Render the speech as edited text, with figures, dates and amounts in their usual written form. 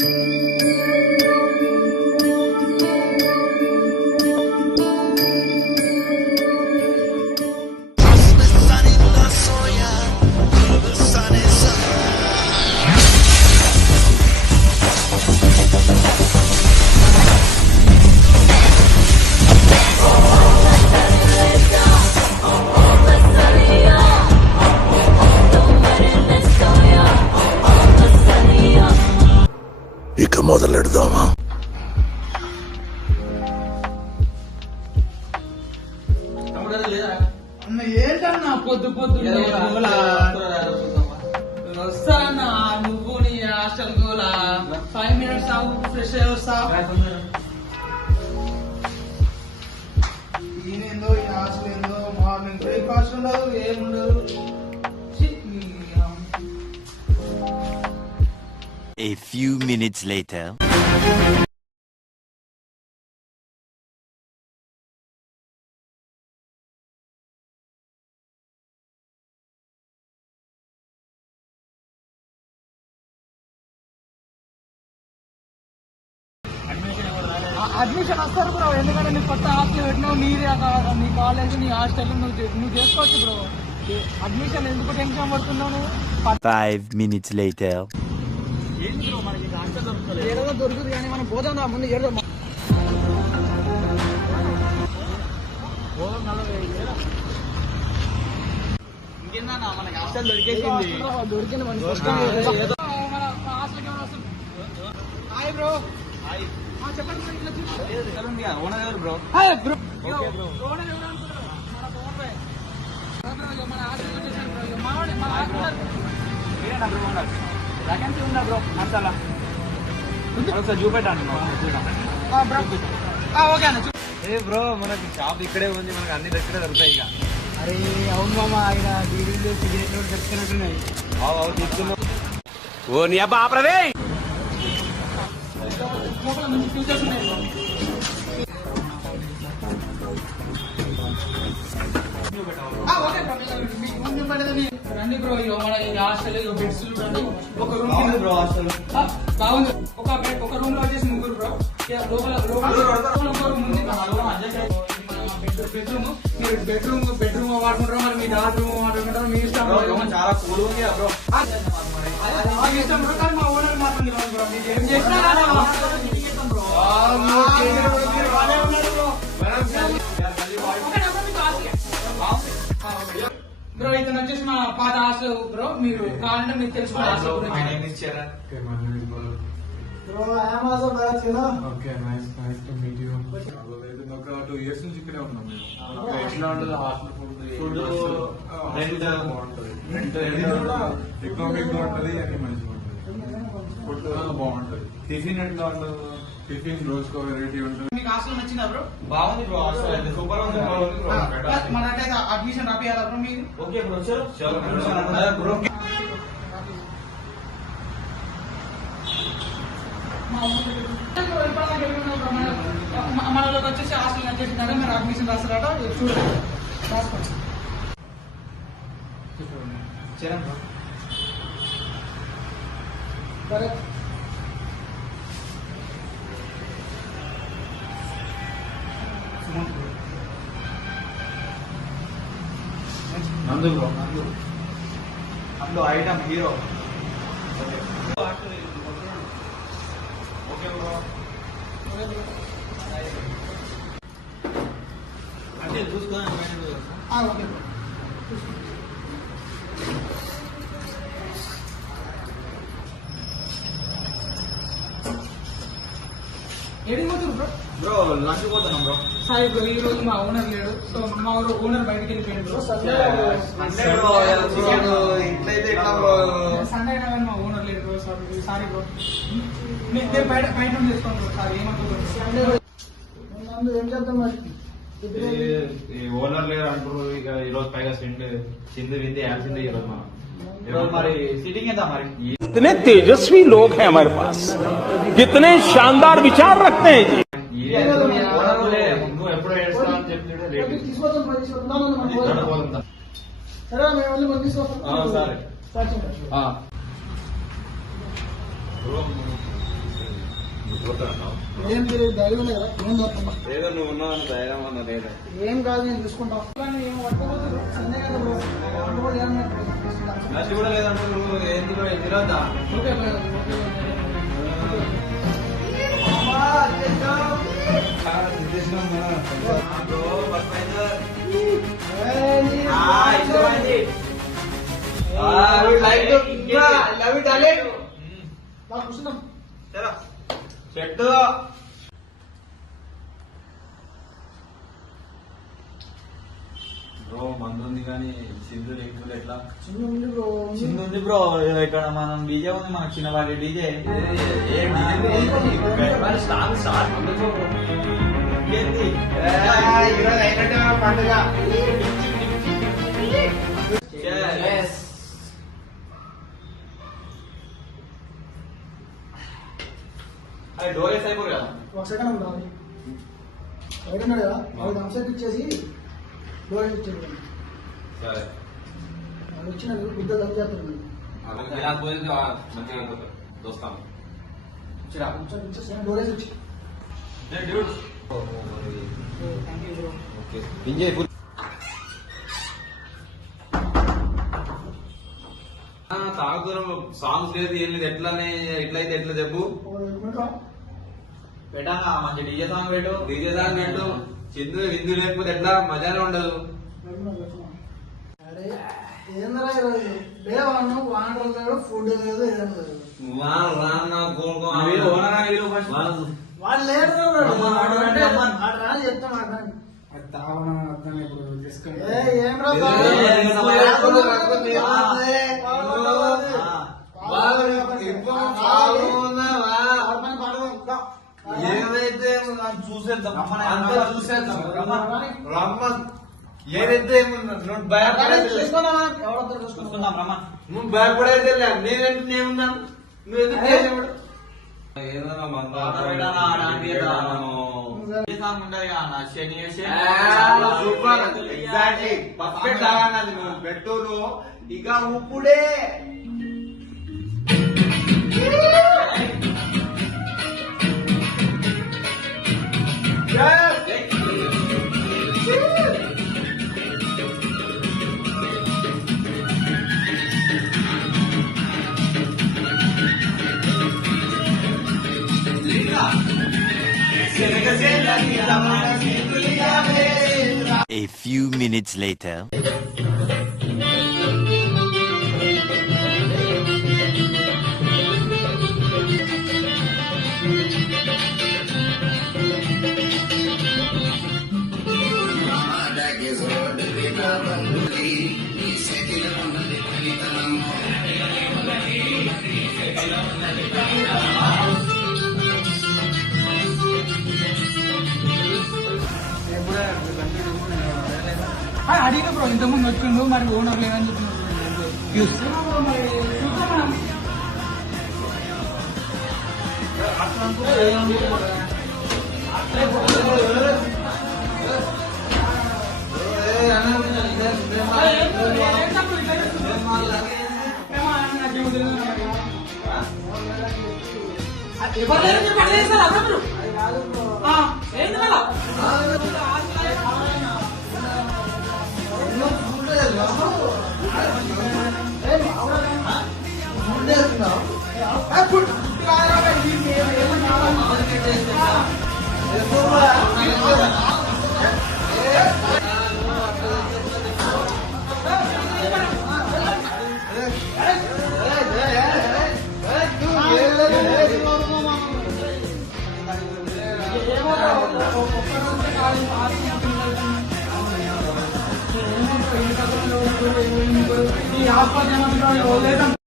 ఇక మొదలెడదామా? అన్న ఏంటన్నా పొద్దు వస్తానన్నా నువ్వు నీ హాస్టల్ గోలా 5 minutes ఆగు, ఫ్రెష్ అయ్యి వస్తా. ఈయనేందో ఈ హాస్టల్ ఏందో మార్నింగ్ బ్రేక్ఫాస్ట్ ఉండదు ఏముండదు. A few minutes later. Admission వస్తారు బ్రో, ఎందుకంటే నీ కొత్త హాస్టల్ పెట్టినావు, నీ కాలేజ్ నీ హాస్టల్ నువ్వు చేసుకోవచ్చు బ్రో. అడ్మిషన్ ఎందుకు టెన్షన్ పడుతున్నావు? 5 minutes later. ఏదో దొరుకుతుంది కానీ మనం పోదాం ముందు ఏదో మనకి హాస్టల్ దొరికింది. Hi bro. చెప్పండి ఓనర్ ఎవరు బ్రో? మన హాస్టల్ వచ్చేసాను బ్రో. వ్యాకెన్సీ ఉందా బ్రో? మసాలా ఒకసారి చూపెట్టాను ఓకే అన్న. ఏ బ్రో మనకి షాప్ ఇక్కడే ఉంది, మనకి అన్ని దగ్గర దొరుకుతాయి ఇక. అరే అవును మామ, ఆయన బీడీలు సిగరెట్లు దొరుకుతున్నట్టున్నాయి. తీసుకున్నావు. ఓ నీ అబ్బా ఆపరదే. మంచి ఫ్యూచర్స్ ఉన్నాయి రండి బ్రో. మన ఈ హాస్టల్ బెడ్స్ చూడండి. ఒక రూమ్ బ్రో హాస్టల్ బాగుంది. ఒక రూమ్ లో వచ్చేసి 3 బ్రో. లోపల ఒక రూమ్ ఉంది. బెడ్రూమ్ వాడుకుంటారు, మరి మీ డార్క్ రూమ్ వాడుకుంటారు, మీ ఇష్టం. చాలా కూల్ ఉంది బ్రో. ఇష్టం బ్రో, కానీ మా ఓనర్ మాత్రం తెలియదు బ్రో. మీరు ఏం చేసినా బ్రో. ఇతను వచ్చేసి మా పాత హాస్టల్ బ్రో. మీరు కావాలంటే మీరు తెలుసుకోవాలి హాస్టల్ గురించి. Okay nice to meet you. ఒక 2 years నుంచి ఇక్కడే ఉన్నాం. ఎట్లా ఉంటుంది హాస్టల్ ఫుడ్? బాగుంటుంది, ఎకనామిక్ గా ఉంటుంది, అన్ని మంచిగా ఉంటుంది. ఫుడ్ బాగుంటుంది. టిఫిన్ ఎట్లా ఉంటుంది? టిఫిన్ రోజుకో వెరైటీ ఉంటుంది. మీకు హాస్టల్ నచ్చిందా బ్రో? బాగుంది బ్రో హాస్టల్ అయితే సూపర్ ఉంది బ్రో. మనకైతే అడ్మిషన్ రాపియాలా బ్రో మీరు? Okay bro bro. మనలోకి వచ్చేసి హాస్టల్ నచ్చేసిందంటే మీరు అడ్మిషన్ రాస్తారట. చూడండి రాసుకోండి. నందు బ్రో, అందులో ఐటమ్ హీరో. Okay bro. అంటే చూసుకోండి. Okay bro. ఏడిపోతారు బ్రో? బ్రో లంచ్ పోతున్నాం బ్రో. సాయి బ్రో, ఈ రోజు మా ఓనర్ లేడు. సో మా ఓనర్ బయటకి వెళ్ళిపోయాడు బ్రో. సండే అయినా కానీ మా ఓనర్ లేడు బ్రో. Sorry bro. నేను బయట చేసుకోండి బ్రో. సారీ ఏమనుకోండి. ఏం చేద్దాం మరి? ఓనర్ లేరు అంటారు ఇక. ఈ రోజు పైగా చింది వింది యాల్సింది ఈ రోజు మనం. మరి సిట్టింగ్ ఎంత మరి? कितने तेजस्वी लोग हैं हमारे पास, कितने शानदार विचार रखते हैं जी. నువ్వు ఎప్పుడు ఏడుస్తావు అని చెప్పి సరే. ఏం ధైర్యం ఉంది కదా, ఏం దొరుకుతుందా? ఏదో నువ్వు ఉన్నావు ధైర్యం అన్న లేదా ఏం కాదు, నేను చూసుకుంటాం. ఏం పట్టుకోవద్దు, సందే కదా బ్రో. పట్టుకోవద్దు ఏమన్నా తీసుకుంటాం. నచ్చి కూడా లేదంటే నువ్వు ఏంది కూడా తిరగద్దా ఓకే బ్రో, కూర్చున్నాం. చెట్టు బ్రో మందు ఉంది కానీ సింధు లేకపోతే ఎట్లా చిన్న ఉంది బ్రో. చిన్న ఉంది బ్రో. ఇక్కడ మనం డీజే ఉంది, మన చిన్న వాటి డీజే పండుగ డోర్ వేసి అయిపోరు కదా. ఒక సెకండ్ బ్రో, బయట ఉన్నాడు కదా, అది అంశం ఇచ్చేసి డోర్ ఇచ్చేది. సరే అది వచ్చిన బుద్ధ దమ్ చేస్తుంది. మంచిగా దోస్తాం డోర్ వేసి వచ్చి థ్యాంక్ యూ బ్రో. తాగుదూరం సాంగ్స్ లేదు ఏం లేదు ఎట్లానే ఎట్లయితే ఎట్లా చెప్పు పెట్టాలా మంచి డీజే సాంగ్ పెట్టు. డీజే సాంగ్ పెట్టు. చిందు విందు లేకపోతే ఎట్లా మజానే ఉండదు. అరే ఏందరా ఈరోజు లేవను, వాటర్ లేదు, ఫుడ్ లేదు, ఏం లేదు. వాళ్ళు లేరు రాని చెప్తాను. ఏం రా ఏమైతే చూసేద్దాం అంతా చూసేద్దాం రమ్మన్ ఏదైతే నువ్వు భయపడేది నేనంటే నేనున్నాను. నువ్వు ఎందుకు చేయలేవు? ఏదైనా సూపర్ ఎగ్జాక్ట్లీ పర్ఫెక్ట్ అన్నది నువ్వు పెట్టు. నువ్వు ఇక ఇప్పుడే A few minutes later. అడిగిన బ్రో, ఇంతకుముందు వచ్చిండు, మరి ఓనర్ లేదని చెప్పిన మరి చూద్దాం. ఈ ఆస్పత్రి